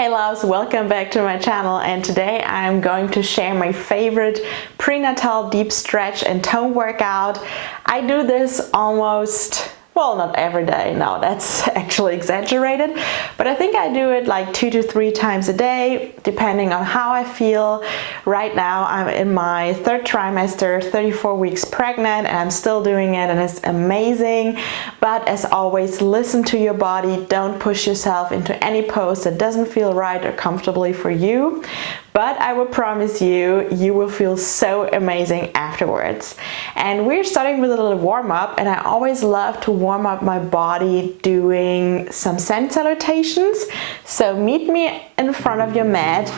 Hey loves, welcome back to my channel, and today I'm going to share my favorite prenatal deep stretch and tone workout. I do this almost, well, not every day, no, that's actually exaggerated, but I think I do it like 2 to 3 times a day, depending on how I feel. Right now I'm in my 3rd trimester, 34 weeks pregnant, and I'm still doing it, and it's amazing. But as always, listen to your body. Don't push yourself into any pose that doesn't feel right or comfortably for you. But I will promise you, you will feel so amazing afterwards. And we're starting with a little warm-up, and I always love to warm up my body doing some sand salutations. So meet me in front of your mat.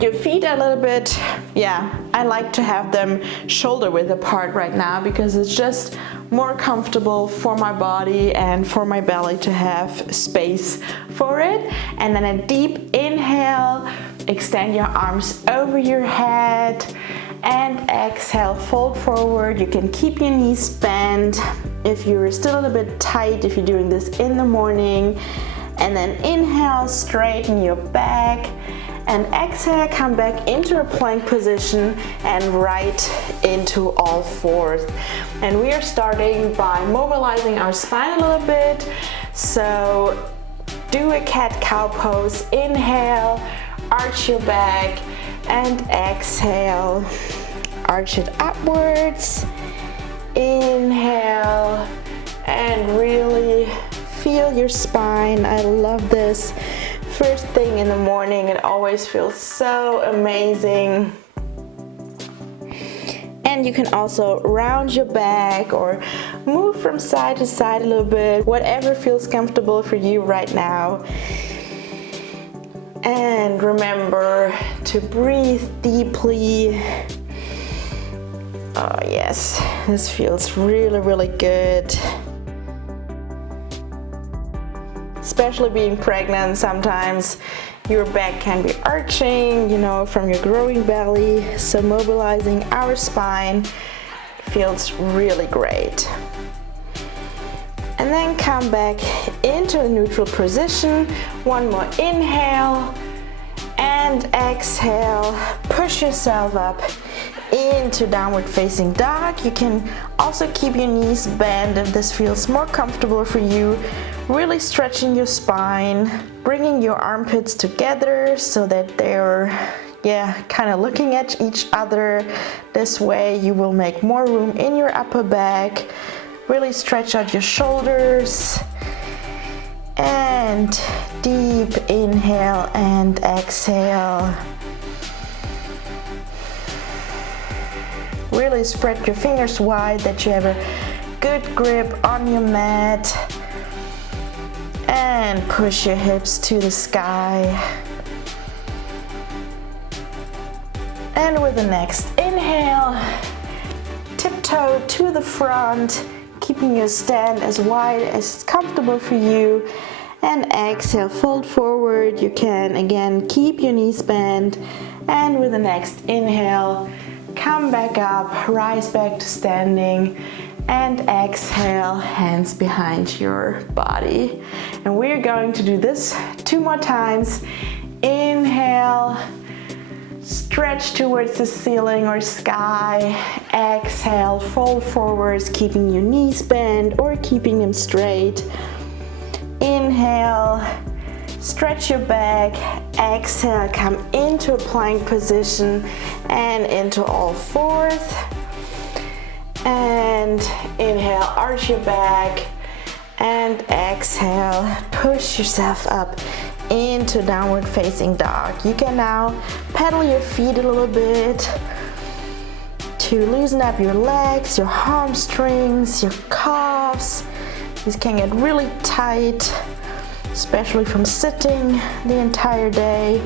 Your feet are a little bit, I like to have them shoulder width apart right now because it's just more comfortable for my body and for my belly to have space for it. And then a deep inhale, extend your arms over your head, and exhale, fold forward. You can keep your knees bent if you're still a little bit tight, if you're doing this in the morning. And then inhale, straighten your back, and exhale, come back into a plank position and right into all fours. And we are starting by mobilizing our spine a little bit. So do a cat-cow pose. Inhale, arch your back, and exhale, arch it upwards. Inhale, and really feel your spine. I love this. First thing in the morning, it always feels so amazing. And you can also round your back or move from side to side a little bit, whatever feels comfortable for you right now. And remember to breathe deeply. Oh yes, this feels really, really good. Especially being pregnant, sometimes your back can be arching, from your growing belly. So mobilizing our spine feels really great. And then come back into a neutral position. One more inhale and exhale. Push yourself up into downward facing dog. You can also keep your knees bent if this feels more comfortable for you. Really stretching your spine, bringing your armpits together so that they're kind of looking at each other. This way you will make more room in your upper back. Really stretch out your shoulders. And deep inhale and exhale. Really spread your fingers wide that you have a good grip on your mat. And push your hips to the sky. And with the next inhale, tiptoe to the front, keeping your stand as wide as comfortable for you. And exhale, fold forward. You can again keep your knees bent. And with the next inhale, come back up, rise back to standing. And exhale, hands behind your body. And we're going to do this 2 more times. Inhale, stretch towards the ceiling or sky. Exhale, fold forwards, keeping your knees bent or keeping them straight. Inhale, stretch your back. Exhale, come into a plank position and into all fours. And inhale, arch your back, and exhale, push yourself up into downward facing dog. You can now pedal your feet a little bit to loosen up your legs, your hamstrings, your calves. These can get really tight, especially from sitting the entire day.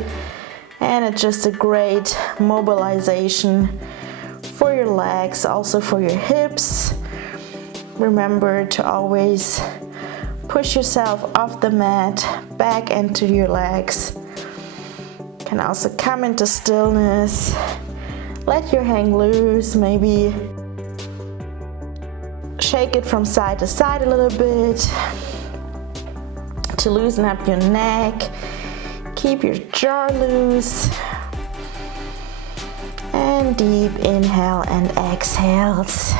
And it's just a great mobilization for your legs, also for your hips. Remember to always push yourself off the mat, back into your legs. You can also come into stillness. Let your hang loose, maybe shake it from side to side a little bit to loosen up your neck. Keep your jaw loose. And deep inhale and exhales.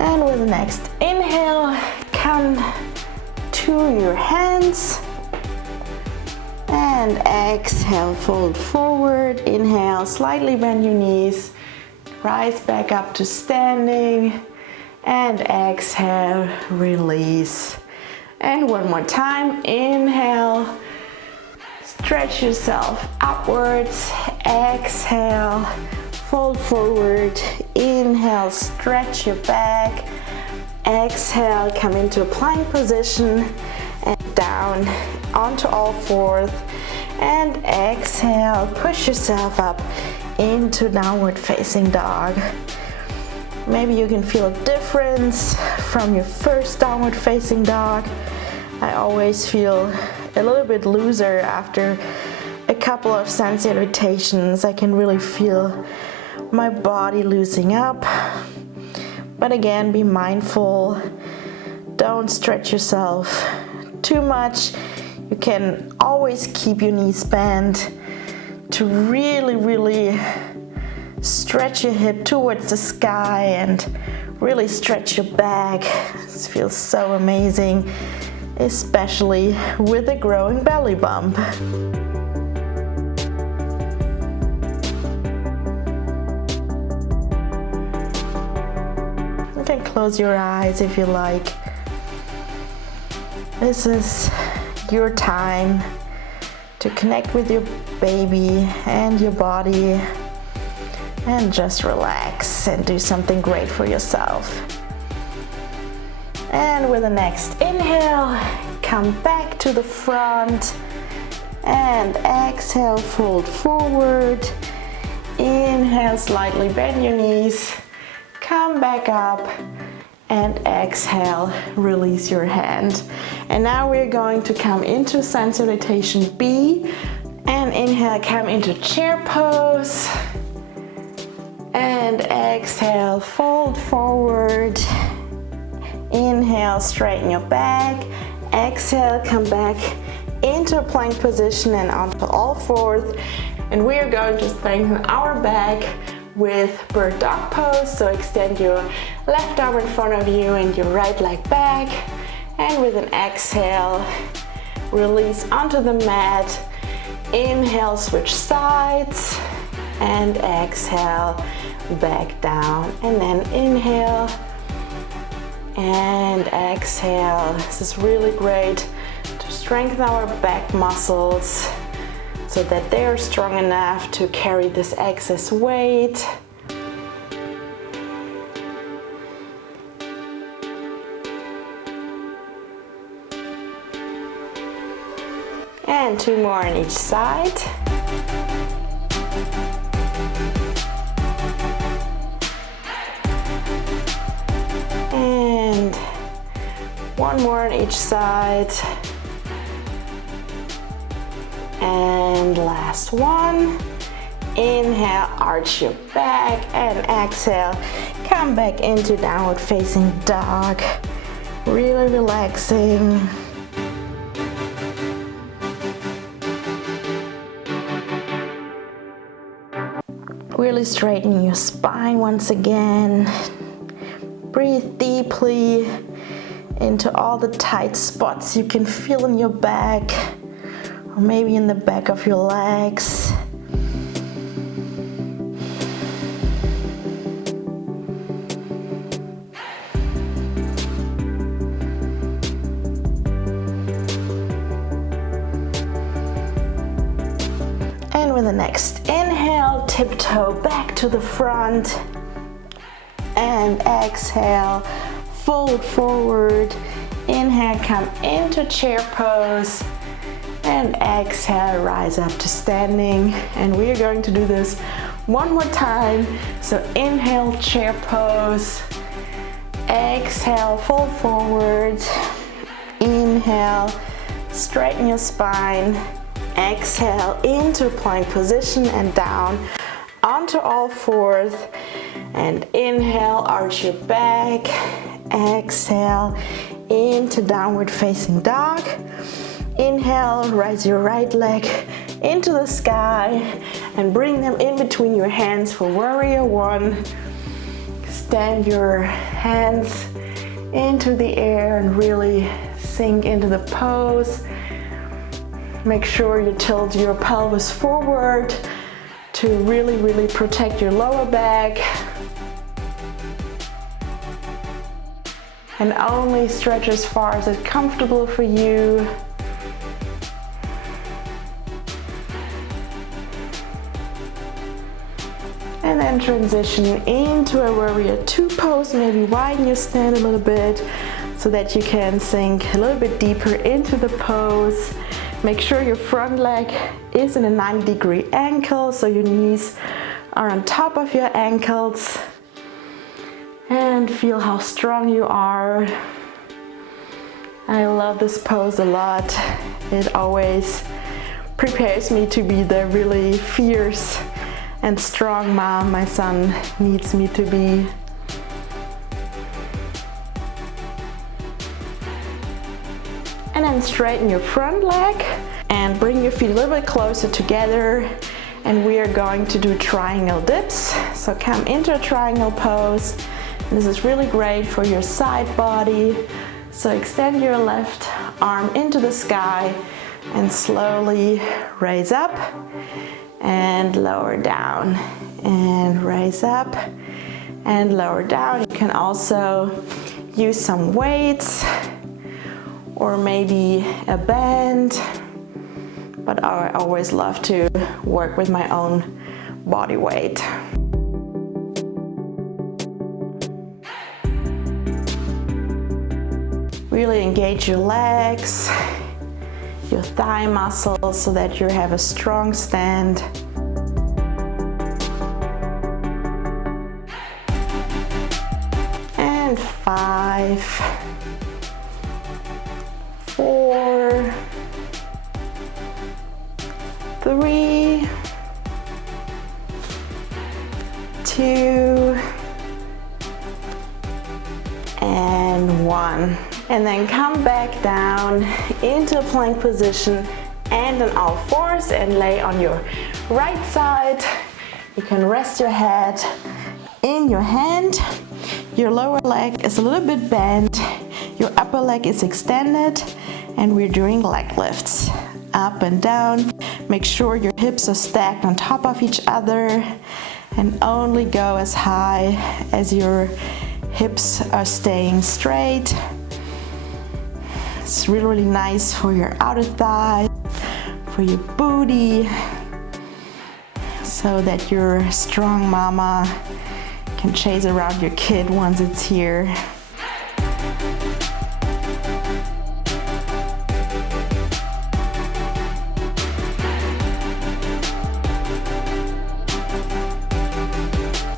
And with the next inhale, come to your hands. And exhale, fold forward. Inhale, slightly bend your knees. Rise back up to standing. And exhale, release. And one more time, inhale. Stretch yourself upwards. Exhale, fold forward. Inhale, stretch your back. Exhale, come into a plank position and down onto all fours. And exhale, push yourself up into downward facing dog. Maybe you can feel a difference from your first downward facing dog. I always feel a little bit looser after a couple of sensor rotations. I can really feel my body loosening up. But again, be mindful. Don't stretch yourself too much. You can always keep your knees bent to really stretch your hip towards the sky and really stretch your back. This feels so amazing, especially with a growing belly bump. You can close your eyes if you like. This is your time to connect with your baby and your body and just relax and do something great for yourself. And with the next inhale, come back to the front and exhale, fold forward. Inhale, slightly bend your knees, come back up and exhale, release your hand. And now we're going to come into sensor rotation B and inhale, come into chair pose. And exhale, fold forward. Inhale, straighten your back. Exhale, come back into a plank position and onto all fours. And we are going to strengthen our back with bird dog pose. So extend your left arm in front of you and your right leg back. And with an exhale, release onto the mat. Inhale, switch sides. And exhale, back down. And then inhale and exhale. This is really great to strengthen our back muscles so that they are strong enough to carry this excess weight. And 2 more on each side. And 1 more on each side. And last one. Inhale, arch your back, and exhale, come back into downward facing dog. Really relaxing. Really straightening your spine once again. Breathe deeply into all the tight spots you can feel in your back, or maybe in the back of your legs. And with the next inhale, tiptoe back to the front. And exhale, fold forward. Inhale, come into chair pose. And exhale, rise up to standing. And we are going to do this 1 more time. So inhale, chair pose. Exhale, fold forward. Inhale, straighten your spine. Exhale into plank position and down onto onto all fours, and inhale, arch your back. Exhale into downward facing dog. Inhale, raise your right leg into the sky and bring them in between your hands for warrior one. Extend your hands into the air and really sink into the pose. Make sure you tilt your pelvis forward to really protect your lower back. And only stretch as far as it's comfortable for you. And then transition into a warrior two pose. Maybe widen your stand a little bit so that you can sink a little bit deeper into the pose. Make sure your front leg is in a 90-degree angle, so your knees are on top of your ankles. And feel how strong you are. I love this pose a lot. It always prepares me to be the really fierce and strong mom my son needs me to be. And then straighten your front leg and bring your feet a little bit closer together. And we are going to do triangle dips. So come into a triangle pose. This is really great for your side body. So extend your left arm into the sky and slowly raise up and lower down, and raise up and lower down. You can also use some weights or maybe a band, but I always love to work with my own body weight. Really engage your legs, your thigh muscles, so that you have a strong stand. And 5, 4, 3, 2, and 1. And then come back down into a plank position and on all fours and lay on your right side. You can rest your head in your hand. Your lower leg is a little bit bent. Your upper leg is extended, and we're doing leg lifts. Up and down. Make sure your hips are stacked on top of each other, and only go as high as your hips are staying straight. It's really nice for your outer thigh, for your booty, so that your strong mama can chase around your kid once it's here.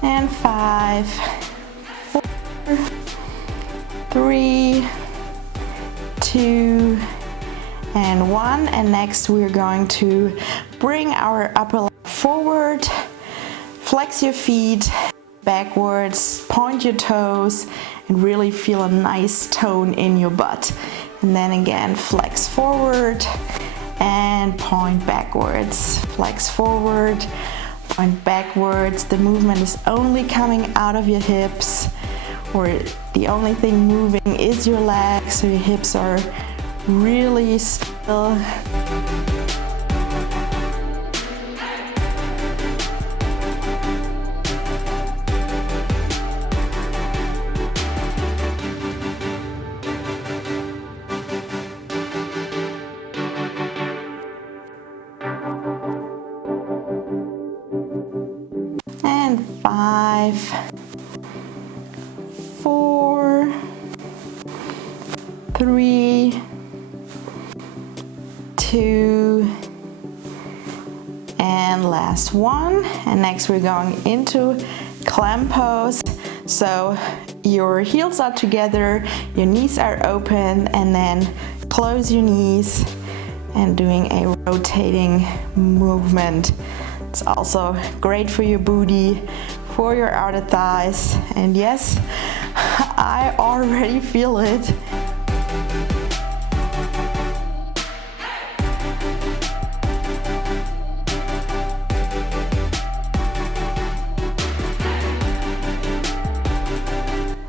And 5, 4, 3, 2, and 1. And next we're going to bring our upper leg forward, flex your feet backwards, point your toes, and really feel a nice tone in your butt. And then again, flex forward and point backwards, flex forward, point backwards. The movement is only coming out of your hips, or the only thing moving is your legs, so your hips are really still. And 5, 4, 3, 2, and last one. And next we're going into clam pose. So your heels are together, your knees are open, and then close your knees and doing a rotating movement It's also great for your booty, for your outer thighs, and yes, I already feel it.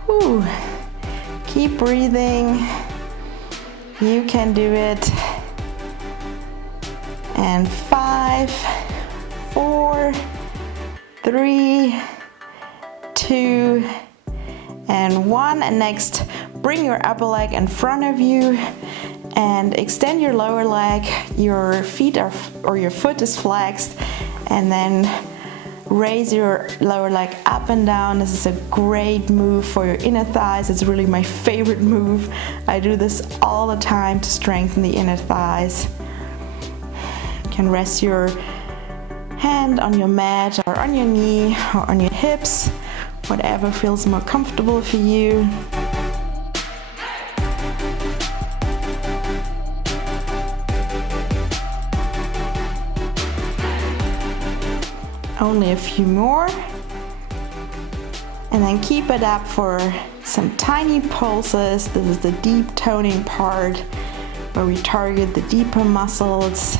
Whew. Keep breathing. You can do it. And 5, 4, 3, 2, and 1. And next, bring your upper leg in front of you and extend your lower leg. Your feet or your foot is flexed, and then raise your lower leg up and down. This is a great move for your inner thighs. It's really my favorite move. I do this all the time to strengthen the inner thighs. You can rest your hand on your mat or on your knee or on your hips, whatever feels more comfortable for you. Only a few more, and then keep it up for some tiny pulses. This is the deep toning part where we target the deeper muscles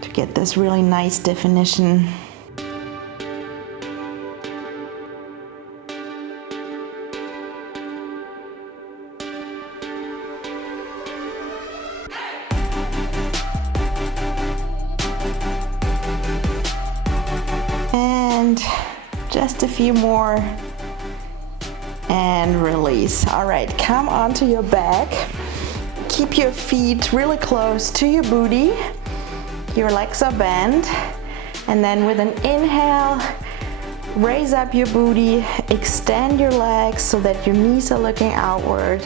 to get this really nice definition. And just a few more, and release. All right, come onto your back. Keep your feet really close to your booty. Your legs are bent. And then with an inhale, raise up your booty, extend your legs so that your knees are looking outward.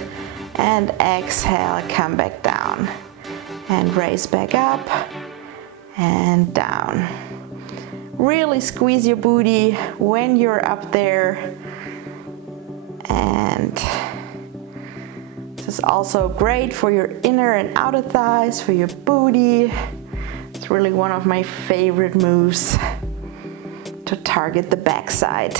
And exhale, come back down. And raise back up and down. Really squeeze your booty when you're up there. And this is also great for your inner and outer thighs, for your booty. It's really one of my favorite moves to target the backside.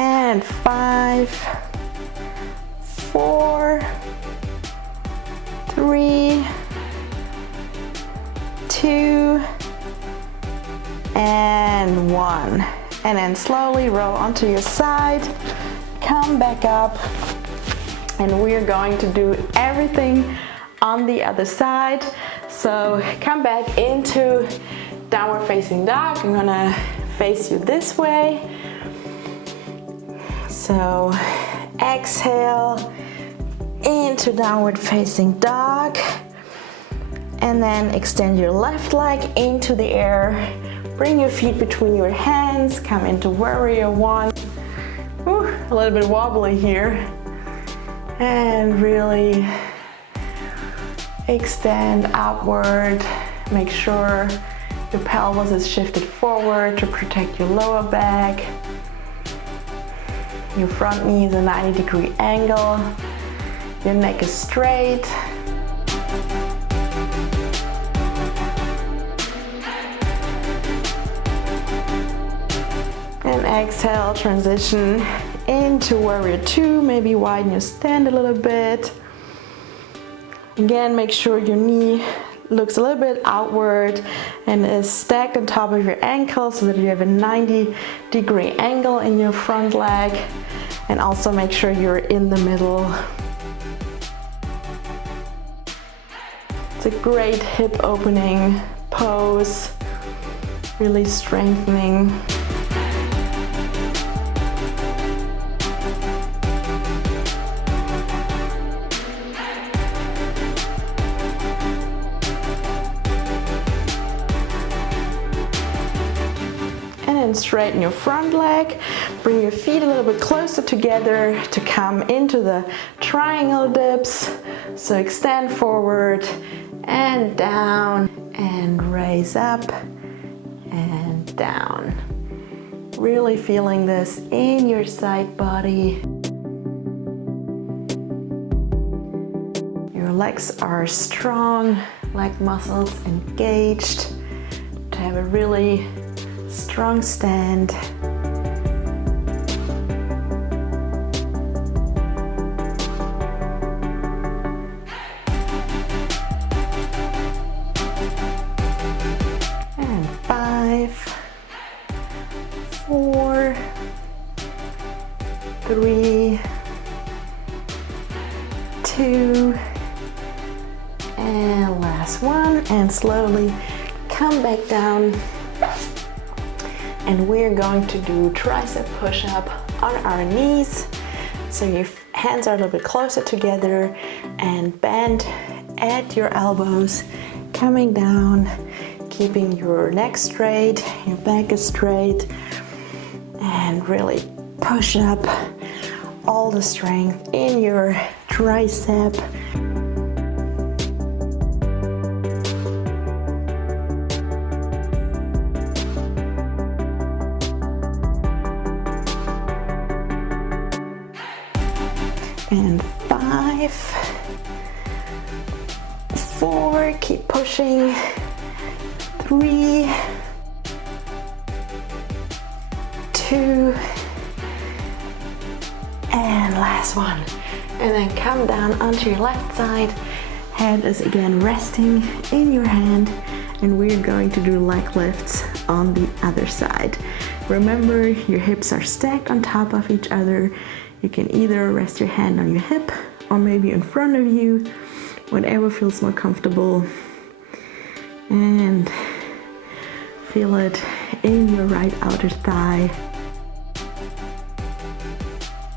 And 5, 4, 3, 2, and 1. And then slowly roll onto your side, come back up, and we're going to do everything on the other side. So come back into downward facing dog. I'm gonna face you this way. So exhale into downward facing dog, and then extend your left leg into the air. Bring your feet between your hands, come into warrior one. Whew, a little bit wobbly here. And really extend outward. Make sure your pelvis is shifted forward to protect your lower back. Your front knee is a 90-degree angle. Your neck is straight. And exhale, transition into warrior two. Maybe widen your stand a little bit. Again, make sure your knee looks a little bit outward and is stacked on top of your ankle so that you have a 90-degree angle in your front leg. And also make sure you're in the middle. It's a great hip opening pose, really strengthening. And straighten your front leg. Bring your feet a little bit closer together to come into the triangle dips. So extend forward and down, and raise up and down. Really feeling this in your side body. Your legs are strong, leg muscles engaged to have a really strong stand. And 5, 4, 3, 2, and last one, and slowly come back down. And we're going to do tricep push-up on our knees. So your hands are a little bit closer together and bend at your elbows, coming down, keeping your neck straight, your back is straight, and really push up all the strength in your tricep. And 5, 4, keep pushing, 3, 2, and last one. And then come down onto your left side. Head is again resting in your hand, and we're going to do leg lifts on the other side. Remember, your hips are stacked on top of each other. You can either rest your hand on your hip or maybe in front of you, whatever feels more comfortable. And feel it in your right outer thigh.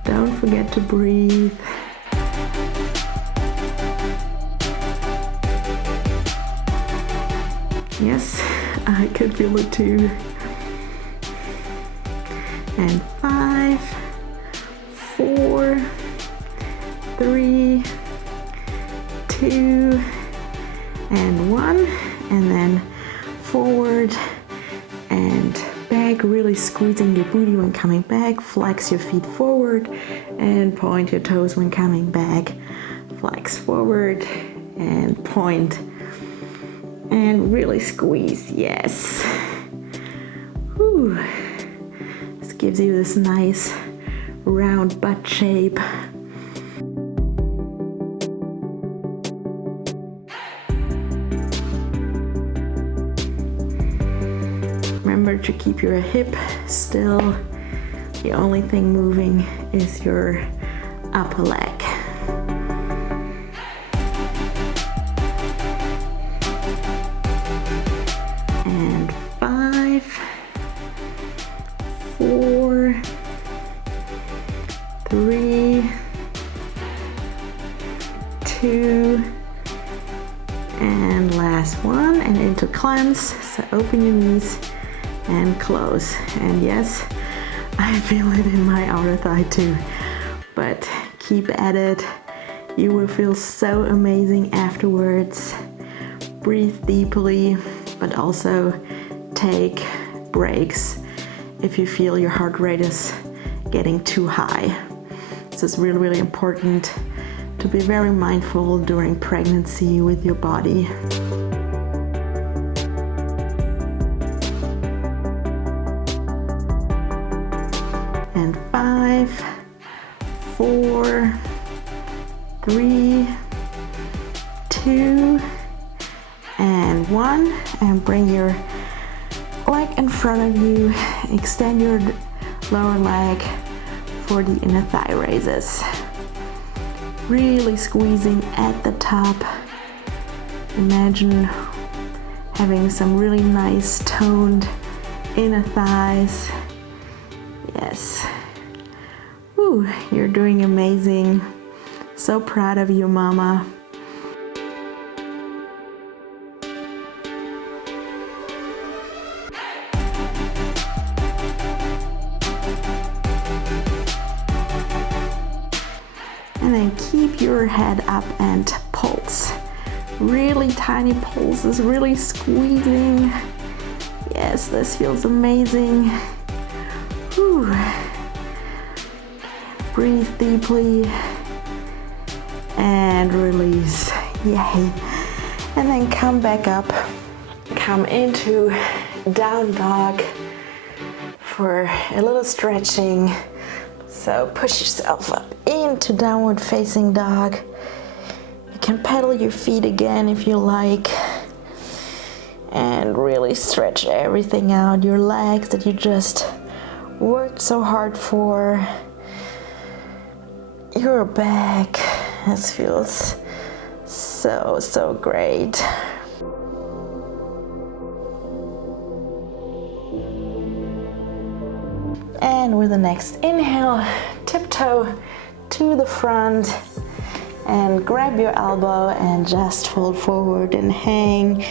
Don't forget to breathe. Yes, I could feel it too. And 5, 4, 3, 2, and 1, and then forward and back, really squeezing your booty when coming back. Flex your feet forward and point your toes when coming back. Flex forward and point, and really squeeze. Yes. Whew. This gives you this nice round butt shape. Remember to keep your hip still. The only thing moving is your upper leg. And 5, 4, 3, 2, and last one, and into cleanse. So open your knees and close. And yes, I feel it in my outer thigh too, but keep at it. You will feel so amazing afterwards. Breathe deeply, but also take breaks if you feel your heart rate is getting too high. So it's really, really important to be very mindful during pregnancy with your body. And 5, 4, 3, 2, and 1. And bring your leg in front of you. Extend your lower leg for the inner thigh raises. Really squeezing at the top. Imagine having some really nice toned inner thighs. Yes. Woo, you're doing amazing. So proud of you, mama. And then keep your head up and pulse. really tiny pulses, really squeezing. Yes, this feels amazing. Whew. Breathe deeply and release. Yay. And then come back up. Come into down dog for a little stretching. So push yourself up into downward facing dog. You can pedal your feet again if you like. And really stretch everything out. Your legs that you just worked so hard for. Your back. This feels so great. And with the next inhale, tiptoe to the front and grab your elbow and just fold forward and hang.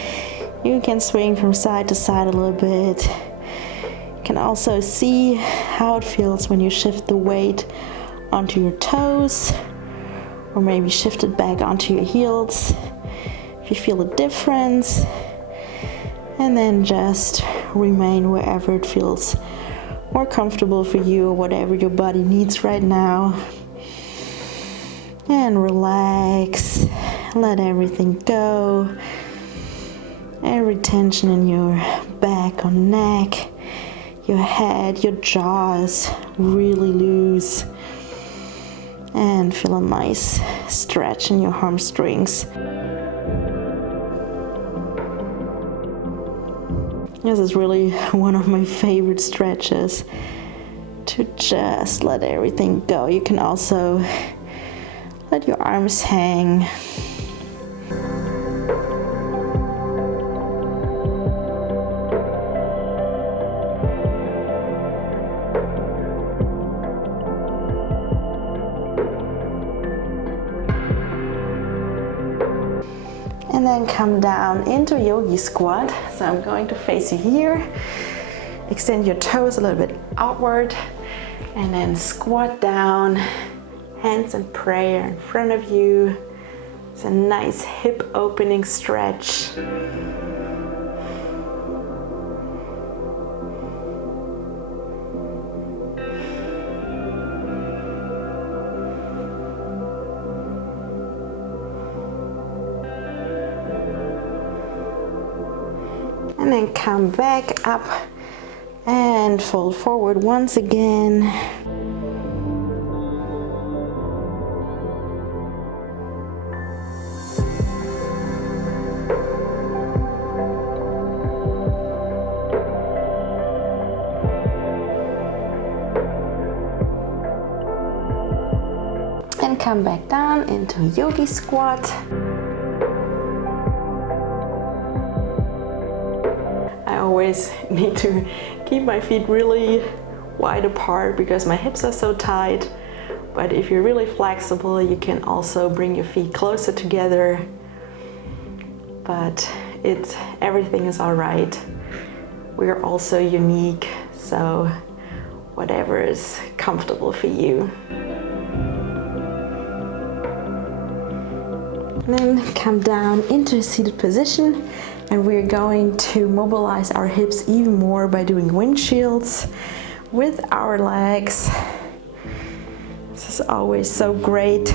You can swing from side to side a little bit. You can also see how it feels when you shift the weight onto your toes, or maybe shift it back onto your heels if you feel a difference. And then just remain wherever it feels more comfortable for you, or whatever your body needs right now. And relax, let everything go. Every tension in your back or neck, your head, your jaws really loose. And feel a nice stretch in your hamstrings. This is really one of my favorite stretches, to just let everything go. You can also let your arms hang. And then come down into yogi squat. So I'm going to face you here. Extend your toes a little bit outward and then squat down, hands in prayer in front of you. It's a nice hip opening stretch. And then come back up and fold forward once again. And come back down into yogi squat. I always need to keep my feet really wide apart because my hips are so tight. But if you're really flexible, you can also bring your feet closer together. But everything is all right. We're also unique, so whatever is comfortable for you. And then come down into a seated position. And we're going to mobilize our hips even more by doing windshields with our legs. This is always so great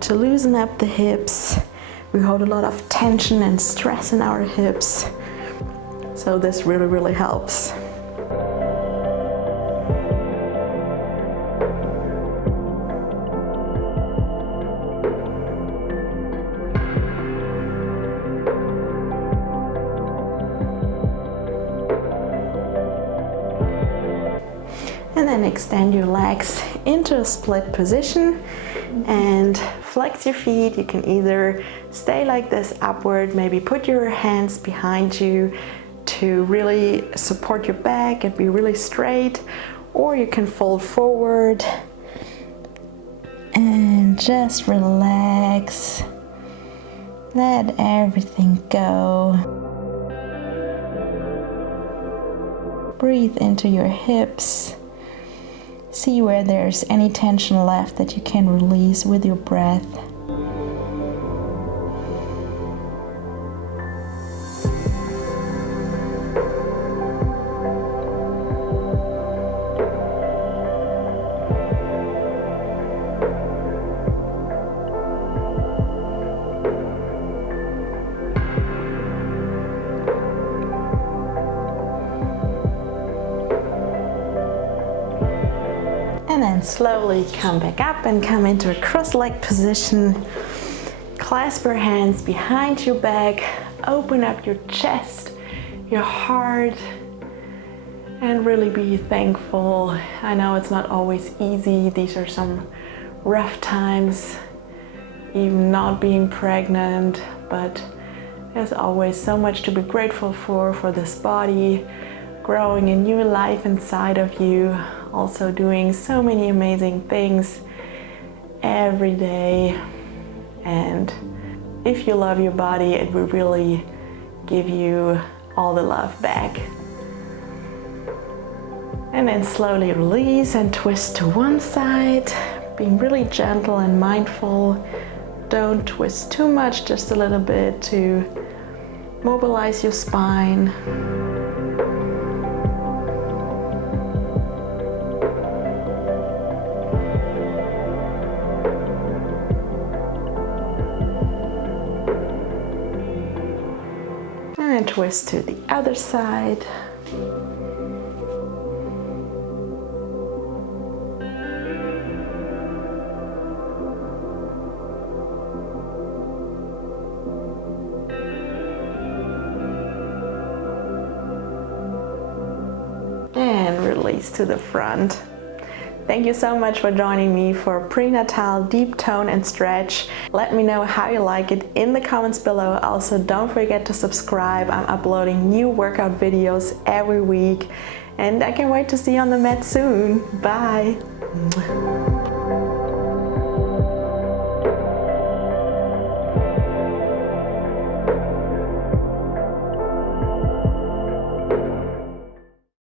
to loosen up the hips. We hold a lot of tension and stress in our hips. So this really helps. And then extend your legs into a split position and flex your feet. You can either stay like this upward, maybe put your hands behind you to really support your back and be really straight, or you can fold forward and just relax. Let everything go. Breathe into your hips. See where there's any tension left that you can release with your breath. then slowly come back up and come into a cross-legged position. Clasp your hands behind your back, open up your chest, your heart, and really be thankful. I know it's not always easy. These are some rough times, even not being pregnant, but there's always so much to be grateful for this body, growing a new life inside of you, also doing so many amazing things every day. And if you love your body, it will really give you all the love back. And then slowly release and twist to one side, being really gentle and mindful. Don't twist too much, just a little bit to mobilize your spine. And twist to the other side. And release to the front. Thank you so much for joining me for prenatal deep tone and stretch. Let me know how you like it in the comments below. Also, don't forget to subscribe. I'm uploading new workout videos every week, and I can't wait to see you on the mat soon. Bye.